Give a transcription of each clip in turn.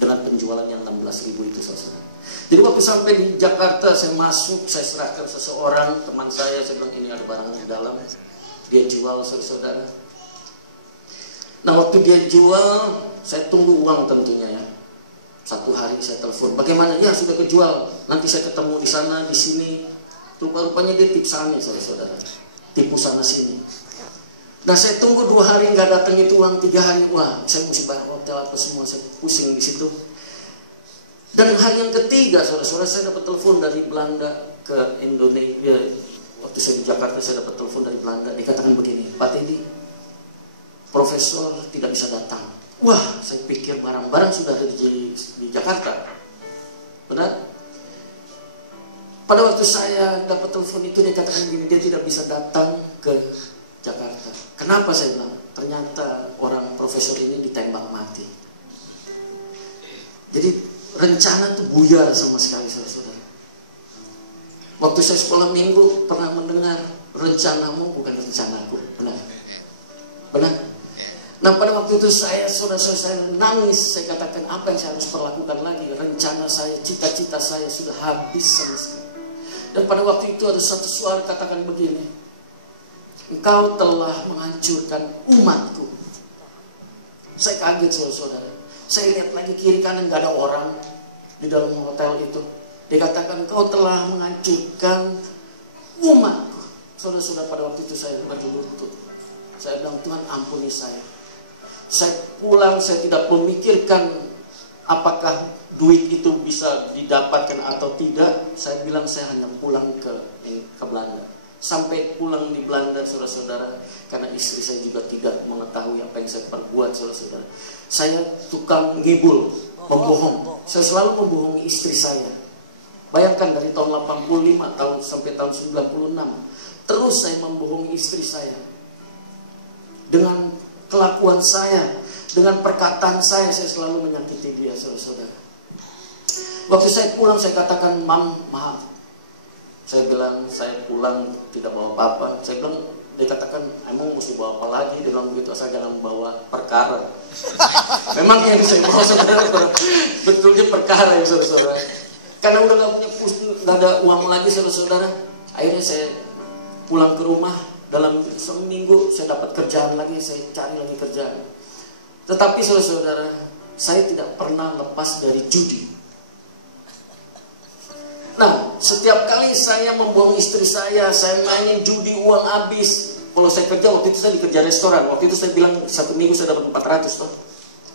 dengan penjualan yang 16.000 itu, saudara. Jadi waktu sampai di Jakarta, saya masuk, saya serahkan seseorang, teman saya bilang ini ada barang di dalam, dia jual, saudara. Nah waktu dia jual, saya tunggu uang tentunya ya. 1 hari saya telepon, bagaimana? Ya sudah kejual, nanti saya ketemu di sana, di sini. Rupa-rupanya dia tipsannya, saudara, tipu sana sini. Nah saya tunggu 2 hari nggak datang itu uang, 3 hari, wah saya mesti bayar hotel apa semua, saya pusing di situ. Dan hari yang ketiga, saudara-saudara, saya dapat telepon dari Belanda ke Indonesia. Waktu saya di Jakarta, saya dapat telepon dari Belanda. Dikatakan begini, Pak Teddy, profesor tidak bisa datang. Wah, saya pikir barang-barang sudah ada di Jakarta. Benar? Pada waktu saya dapat telepon itu, dikatakan begini, dia tidak bisa datang ke Jakarta. Kenapa saya bilang? Ternyata orang profesor ini ditembak mati. Jadi rencana tuh buyar sama sekali, saudara-saudara. Waktu saya sekolah minggu pernah mendengar, rencanamu bukan rencanaku. Benar? Benar? Nah pada waktu itu saudara-saudara, saya nangis. Saya katakan apa yang saya harus perlakukan lagi. Rencana saya, cita-cita saya sudah habis sama sekali. Dan pada waktu itu ada satu suara katakan begini, engkau telah menghancurkan umatku. Saya kaget, saudara-saudara. Saya lihat lagi kiri kanan gak ada orang di dalam hotel itu. Dikatakan kau telah menghancurkan umatku. Saudara-saudara, pada waktu itu saya baju lutut. Saya bilang, Tuhan ampuni saya. Saya pulang, saya tidak memikirkan apakah duit itu bisa didapatkan atau tidak. Saya bilang saya hanya pulang ke Belanda. Sampai pulang di Belanda, saudara-saudara, karena istri saya juga tidak mengetahui apa yang saya perbuat, saudara-saudara. Saya tukang ngibul, membohong. Saya selalu membohongi istri saya. Bayangkan dari tahun 85 sampai tahun 96, terus saya membohongi istri saya. Dengan kelakuan saya, dengan perkataan saya selalu menyakiti dia, saudara-saudara. Waktu saya pulang, saya katakan, Mam, maaf. Saya bilang, saya pulang tidak bawa apa-apa. Saya bilang, dia katakan, emang mesti bawa apa lagi? Dia bilang begitu, asal jangan bawa perkara. Memang yang saya bawa, saudara, betulnya perkara ya, saudara-saudara. Karena udah gak ada uang lagi, saudara-saudara. Akhirnya saya pulang ke rumah. Dalam seminggu saya dapat kerjaan lagi, saya cari lagi kerjaan. Tetapi saudara-saudara, saya tidak pernah lepas dari judi. Nah, setiap kali saya membohong istri saya mainin judi, uang habis. Kalau saya kerja, waktu itu saya dikerja restoran. Waktu itu saya bilang 1 minggu saya dapat 400 toh.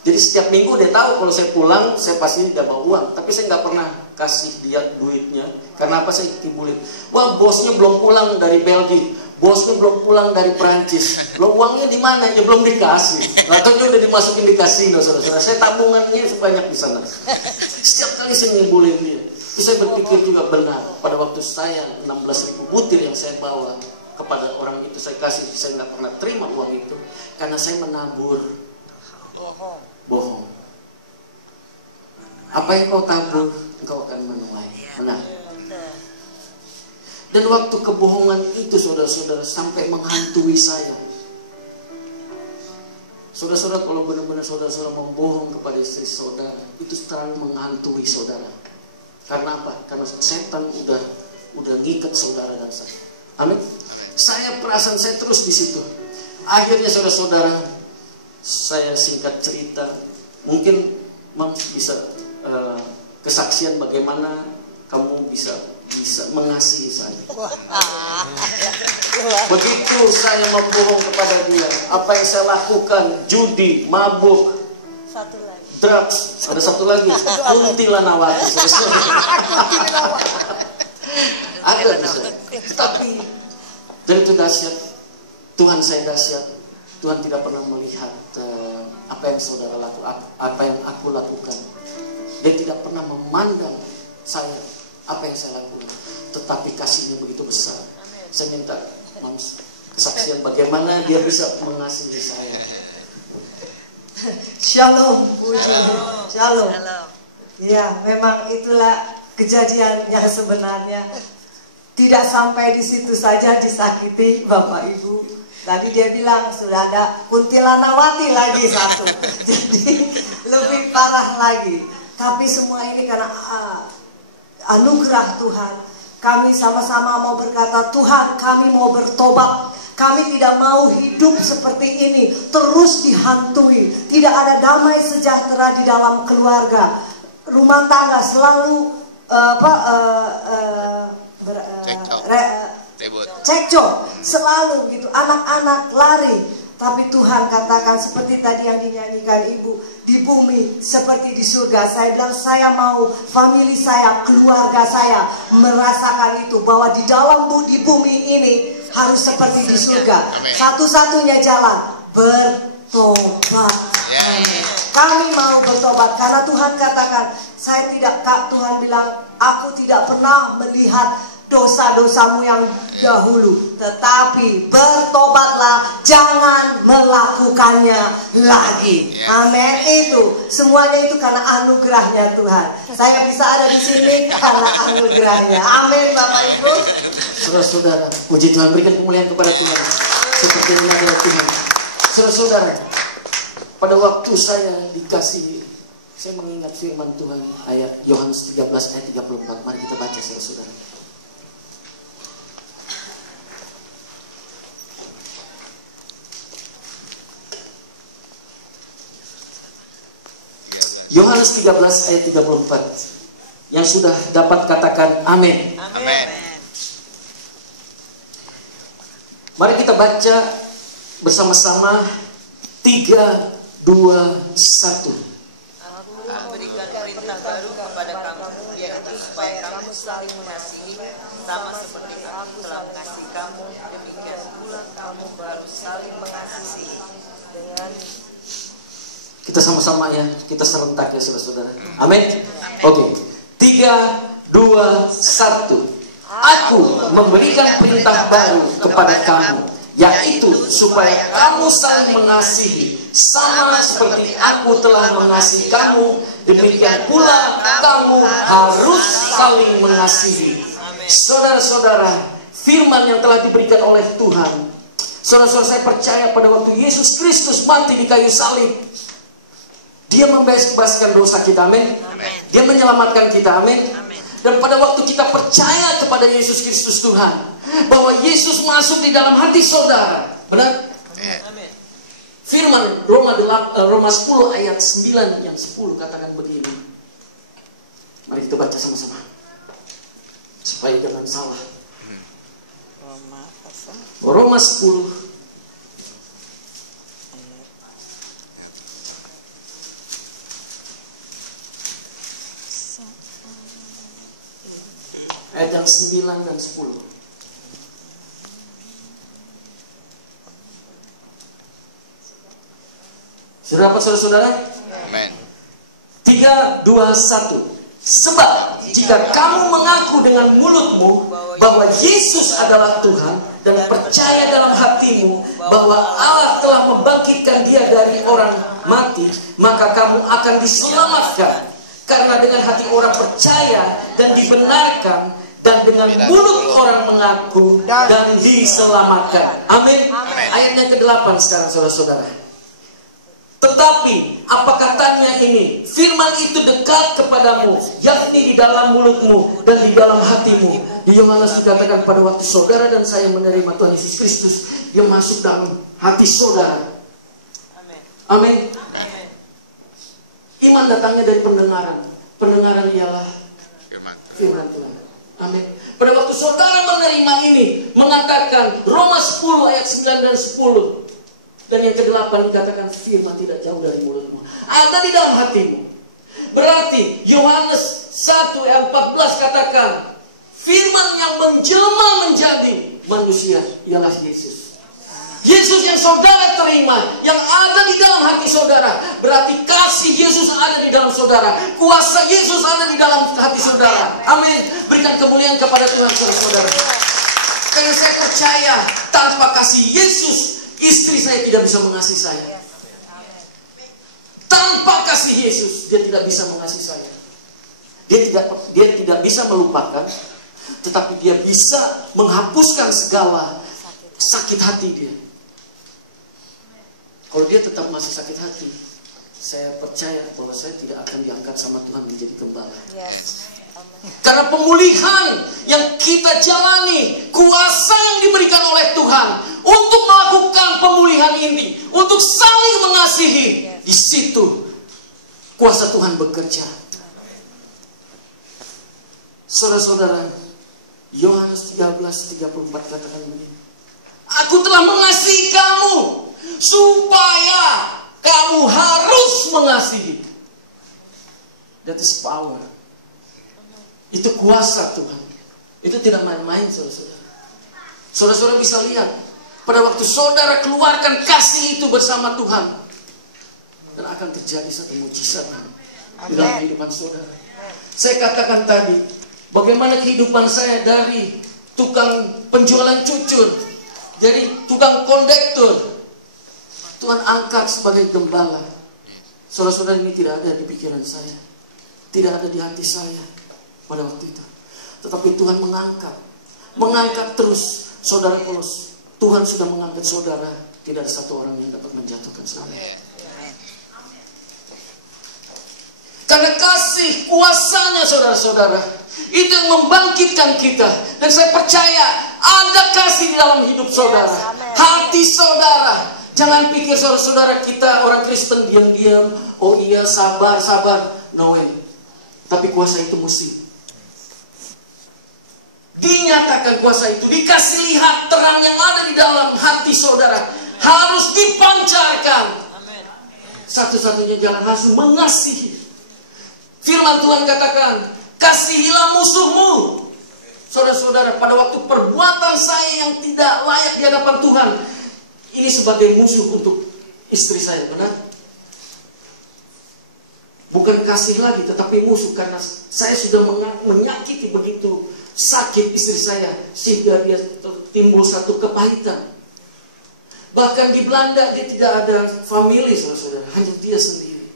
Jadi setiap minggu dia tahu kalau saya pulang, saya pasti tidak bawa uang. Tapi saya nggak pernah kasih dia duitnya. Karena apa? Saya kibulin. Wah, bosnya belum pulang dari Belgia. Bosnya belum pulang dari Prancis. Lo uangnya di mana? Ya belum dikasih. Katanya udah dimasukin di kasino, saudara-saudara. Saya tabungannya sebanyak di sana. Setiap kali saya ngibulin dia. Terus saya berpikir juga benar. Pada waktu saya 16.000 butir yang saya bawa kepada orang itu saya kasih, saya nggak pernah terima uang itu karena saya menabur bohong. Apa yang kau tabur, engkau akan menuai. Benar. Dan waktu kebohongan itu, saudara-saudara, sampai menghantui saya. Saudara-saudara, kalau benar-benar saudara-saudara membohong kepada istri saudara, itu terlalu menghantui saudara. Karena apa? Karena setan udah ngikat saudara dan saya. Amin. Saya perasaan saya terus di situ. Akhirnya saudara-saudara, saya singkat cerita, mungkin bisa kesaksian bagaimana kamu bisa mengasihi saya. Begitu saya membohong kepada dia, apa yang saya lakukan, judi, mabuk, drugs, ada satu lagi, kuntilanawati. Ada di sana. Tapi dari itu dahsyat, Tuhan saya dahsyat. Tuhan tidak pernah melihat apa yang saudara lakukan, apa yang aku lakukan. Dia tidak pernah memandang saya, apa yang saya lakukan. Tetapi kasihnya begitu besar. Saya minta kesaksian bagaimana dia bisa mengasihi saya. Shalom, puji. Shalom. Ya, memang itulah kejadian yang sebenarnya. Tidak sampai di situ saja disakiti Bapak Ibu. Tadi dia bilang sudah ada kuntilanawati lagi satu. Jadi lebih parah lagi. Tapi semua ini karena anugerah Tuhan. Kami sama-sama mau berkata, Tuhan, kami mau bertobat. Kami tidak mau hidup seperti ini, terus dihantui. Tidak ada damai sejahtera di dalam keluarga. Rumah tangga selalu cekcok, selalu gitu. Anak-anak lari. Tapi Tuhan katakan seperti tadi yang dinyanyikan Ibu, di bumi seperti di surga. Saya bilang saya mau family saya, keluarga saya merasakan itu, bahwa di dalam di bumi ini harus seperti di surga. Satu-satunya jalan bertobat. Kami mau bertobat karena Tuhan katakan, Tuhan bilang, aku tidak pernah melihat dosa-dosamu yang dahulu, tetapi bertobatlah, jangan melakukannya lagi. Amin. Itu semuanya itu karena anugerahnya Tuhan. Saya bisa ada di sini karena anugerahnya. Amin, Bapak Ibu. Saudara-saudara, puji Tuhan, berikan kemuliaan kepada Tuhan. Seperti ini adalah Tuhan. Saudara-saudara, pada waktu saya dikasih, saya mengingat firman Tuhan ayat Yohanes 13 ayat 34. Mari kita baca, saudara-saudara. Yohanes 13 ayat 34. Yang sudah dapat katakan amin. Amin. Mari kita baca bersama-sama. 3, 2, 1. Aku memberikan perintah baru kepada kamu, yaitu supaya kamu saling mengasihi, sama seperti aku telah mengasihi kamu, demikian pula kamu harus saling mengasihi. Dengan Kita sama-sama ya, kita serentak ya saudara-saudara. Amin. Oke. 3, 2, 1. Aku memberikan perintah baru kepada kamu, yaitu supaya kamu saling mengasihi, sama seperti aku telah mengasihi kamu, demikian pula kamu harus saling mengasihi. Saudara-saudara, firman yang telah diberikan oleh Tuhan. Saudara-saudara, saya percaya pada waktu Yesus Kristus mati di kayu salib, Dia membebaskan dosa kita, amin. Dia menyelamatkan kita, amin. Dan pada waktu kita percaya kepada Yesus Kristus Tuhan, bahwa Yesus masuk di dalam hati saudara, benar? Firman Roma 10 ayat 9 yang 10 katakan begini. Mari kita baca sama-sama, supaya jangan salah. Roma 10 ayat yang 9 dan 10. Sudah dapat saudara-saudara? Amin. 3, 2, 1. Sebab jika kamu mengaku dengan mulutmu bahwa Yesus adalah Tuhan, dan percaya dalam hatimu bahwa Allah telah membangkitkan Dia dari orang mati, maka kamu akan diselamatkan. Karena dengan hati orang percaya dan dibenarkan, dan dengan mulut orang mengaku dan diselamatkan. Amin. Ayat yang ke-8 sekarang saudara-saudara. Tetapi apa katanya ini? Firman itu dekat kepadamu, yakni di dalam mulutmu dan di dalam hatimu. Di Yohanes dikatakan pada waktu saudara dan saya menerima Tuhan Yesus Kristus, Dia masuk dalam hati saudara. Amin. Iman datangnya dari pendengaran. Pendengaran ialah firman Tuhan. Amin. Pada waktu saudara menerima ini, mengatakan Roma 10 ayat 9 dan 10. Dan yang ke-8 dikatakan firman tidak jauh dari mulutmu, ada di dalam hatimu. Berarti Yohanes 1 ayat 14 katakan firman yang menjelma menjadi manusia ialah Yesus. Yesus yang saudara terima, yang ada di dalam hati saudara. Berarti kasih Yesus ada di dalam saudara, kuasa Yesus ada di dalam hati saudara. Amin. Berikan kemuliaan kepada Tuhan saudara. Karena saya percaya tanpa kasih Yesus, istri saya tidak bisa mengasihi saya. Tanpa kasih Yesus, dia tidak bisa mengasihi saya. Dia tidak bisa melupakan, tetapi dia bisa menghapuskan segala sakit hati dia. Kalau dia tetap masih sakit hati, saya percaya bahwa saya tidak akan diangkat sama Tuhan menjadi gembala. Yes. Karena pemulihan yang kita jalani, kuasa yang diberikan oleh Tuhan untuk melakukan pemulihan ini, untuk saling mengasihi, di situ kuasa Tuhan bekerja. Saudara-saudara, Yohanes 13:34 katakan begini, aku telah mengasihi kamu supaya kamu harus mengasihi. That is power. Itu kuasa Tuhan. Itu tidak main-main, saudara-saudara. Saudara-saudara bisa lihat, pada waktu saudara keluarkan kasih itu bersama Tuhan, dan akan terjadi satu mujizat di dalam kehidupan saudara. Saya katakan tadi, bagaimana kehidupan saya dari tukang penjualan cucur, dari tukang kondektur, Tuhan angkat sebagai gembala. Saudara-saudara, ini tidak ada di pikiran saya, tidak ada di hati saya pada waktu itu. Tetapi Tuhan mengangkat terus. Saudara Polos, Tuhan sudah mengangkat saudara. Tidak ada satu orang yang dapat menjatuhkan saudara. Karena kasih kuasanya saudara-saudara, itu yang membangkitkan kita. Dan saya percaya ada kasih di dalam hidup saudara, hati saudara. Jangan pikir saudara-saudara kita orang Kristen diam-diam, oh iya sabar. No way. Tapi kuasa itu mesti dinyatakan, kuasa itu dikasih lihat, terang yang ada di dalam hati saudara harus dipancarkan. Satu-satunya jalan harus mengasihi. Firman Tuhan katakan, kasihilah musuhmu. Saudara-saudara, pada waktu perbuatan saya yang tidak layak di hadapan Tuhan, ini sebagai musuh untuk istri saya, benar? Bukan kasih lagi, tetapi musuh, karena saya sudah menyakiti begitu sakit istri saya, sehingga dia timbul satu kepahitan. Bahkan di Belanda dia tidak ada family, saudara-saudara, hanya dia sendiri.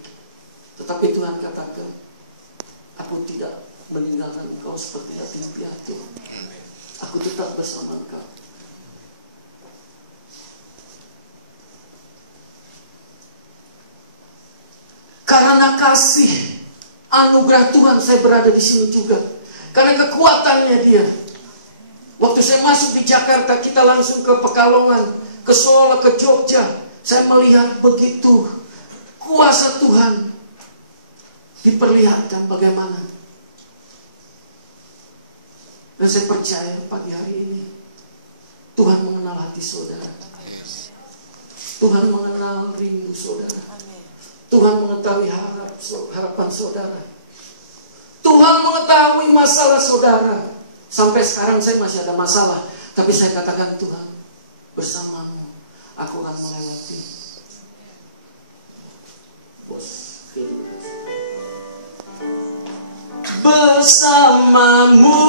Tetapi Tuhan katakan, aku tidak meninggalkan engkau seperti yatim piatu. Aku tetap bersama engkau. Karena kasih anugerah Tuhan saya berada di sini juga. Karena kekuatannya dia. Waktu saya masuk di Jakarta, kita langsung ke Pekalongan, ke Solo, ke Jogja. Saya melihat begitu kuasa Tuhan diperlihatkan bagaimana. Dan saya percaya pagi hari ini Tuhan mengenal hati saudara. Tuhan mengenal rindu saudara. Tuhan mengetahui harapan saudara. Tuhan mengetahui masalah saudara. Sampai sekarang saya masih ada masalah, tapi saya katakan, Tuhan, bersamamu aku akan melewati. Bersamamu